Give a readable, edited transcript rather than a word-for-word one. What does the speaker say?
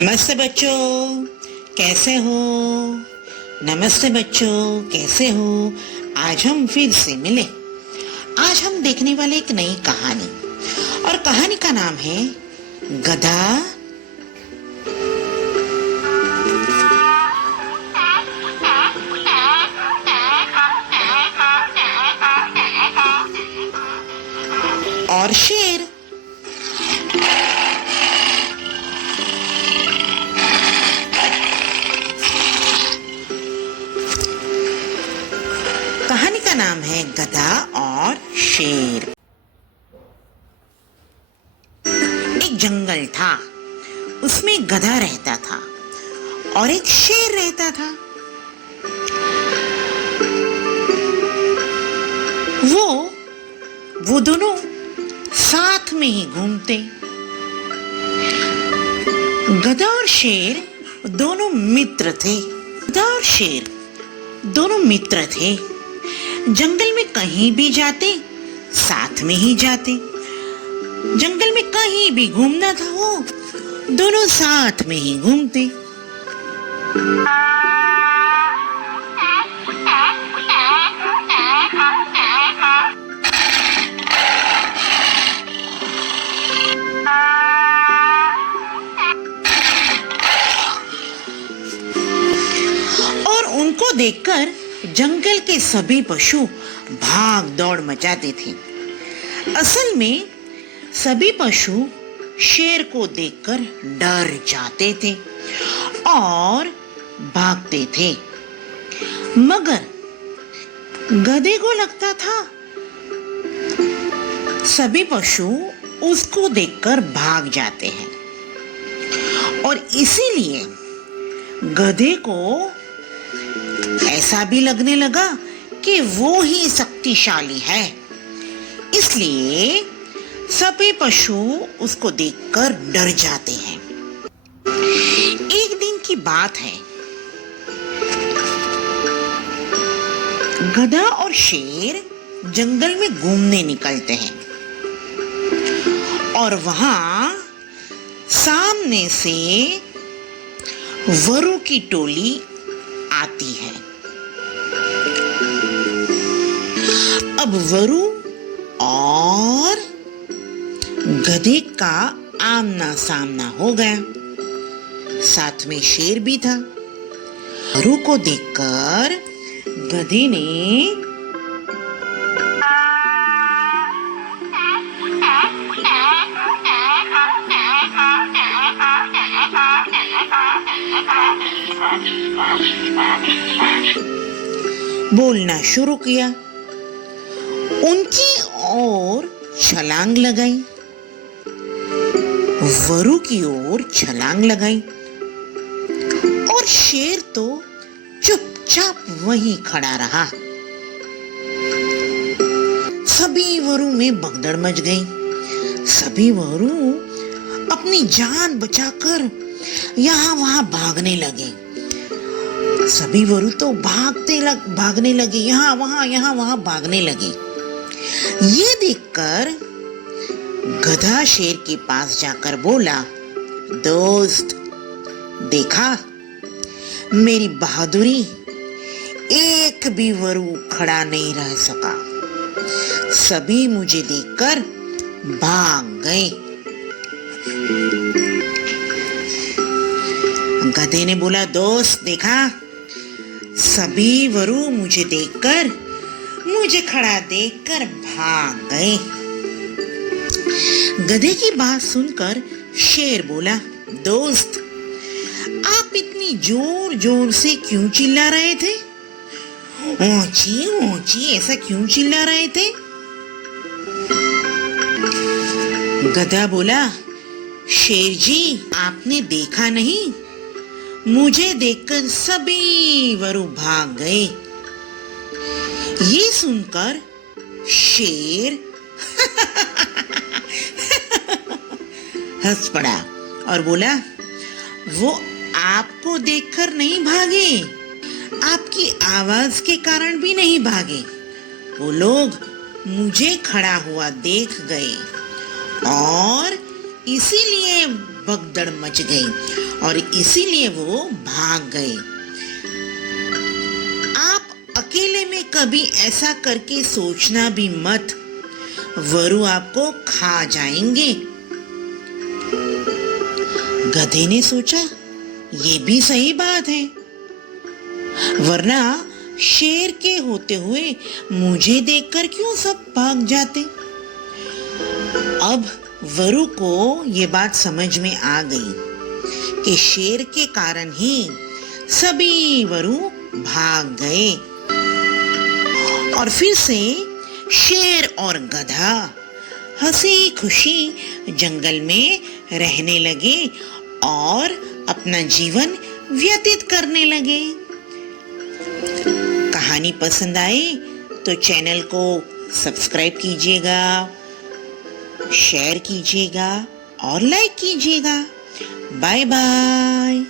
नमस्ते बच्चों, कैसे हो? नमस्ते बच्चों, कैसे हो? आज हम फिर से मिले। आज हम देखने वाले एक नई कहानी, और कहानी का नाम है गधा और शेर। कहानी का नाम है गधा और शेर। एक जंगल था, उसमें एक गधा रहता था और एक शेर रहता था। वो दोनों साथ में ही घूमते। गधा और शेर दोनों मित्र थे। गधा और शेर दोनों मित्र थे। जंगल में कहीं भी जाते, साथ में ही जाते। जंगल में कहीं भी घूमना था, वो दोनों साथ में ही घूमते। और उनको देखकर जंगल के सभी पशु भाग दौड़ मचाते थे। असल में सभी पशु शेर को देखकर डर जाते थे और भागते थे, मगर गधे को लगता था सभी पशु उसको देखकर भाग जाते हैं, और इसीलिए गधे को ऐसा भी लगने लगा कि वो ही शक्तिशाली है। इसलिए सभी पशु उसको देखकर डर जाते हैं। एक दिन की बात है, गधा और शेर जंगल में घूमने निकलते हैं और वहां सामने से वरु की टोली आती है। अब वरु और गधे का आमना सामना हो गया, साथ में शेर भी था। वरु को देखकर गधे ने बोलना शुरू किया, उनकी ओर छलांग लगाई। वरु की ओर छलांग लगाई और शेर तो चुपचाप वहीं खड़ा रहा। सभी वरु में भगदड़ मच गई। सभी वरु अपनी जान बचाकर यहाँ वहां भागने लगे। सभी वरु तो भागने लगे, यहाँ वहां भागने लगे। ये देखकर गधा शेर के पास जाकर बोला, दोस्त, देखा मेरी बहादुरी? एक भी वरु खड़ा नहीं रह सका, सभी मुझे देखकर भाग गए। गधे ने बोला, दोस्त, देखा सभी वरु मुझे खड़ा देखकर भाग गए। गधे की बात सुनकर शेर बोला, दोस्त, आप इतनी जोर जोर से क्यों चिल्ला रहे थे? ऊंची ऊंची ऐसा क्यों चिल्ला रहे थे? गधा बोला, शेर जी, आपने देखा नहीं? मुझे देखकर सभी वरु भाग गए। ये सुनकर शेर हंस पड़ा और बोला, वो आपको देखकर नहीं भागे, आपकी आवाज के कारण भी नहीं भागे। वो लोग मुझे खड़ा हुआ देख गए और इसीलिए भगदड़ मच गई और इसीलिए वो भाग गए। आप अकेले में कभी ऐसा करके सोचना भी मत, वरु आपको खा जाएंगे। गधे ने सोचा, ये भी सही बात है, वरना शेर के होते हुए मुझे देखकर क्यों सब भाग जाते। अब वरु को ये बात समझ में आ गई कि शेर के कारण ही सभी वरु भाग गए। और फिर से शेर और गधा हंसी खुशी जंगल में रहने लगे और अपना जीवन व्यतीत करने लगे। कहानी पसंद आए तो चैनल को सब्सक्राइब कीजिएगा, शेयर कीजिएगा और लाइक कीजिएगा। Bye bye.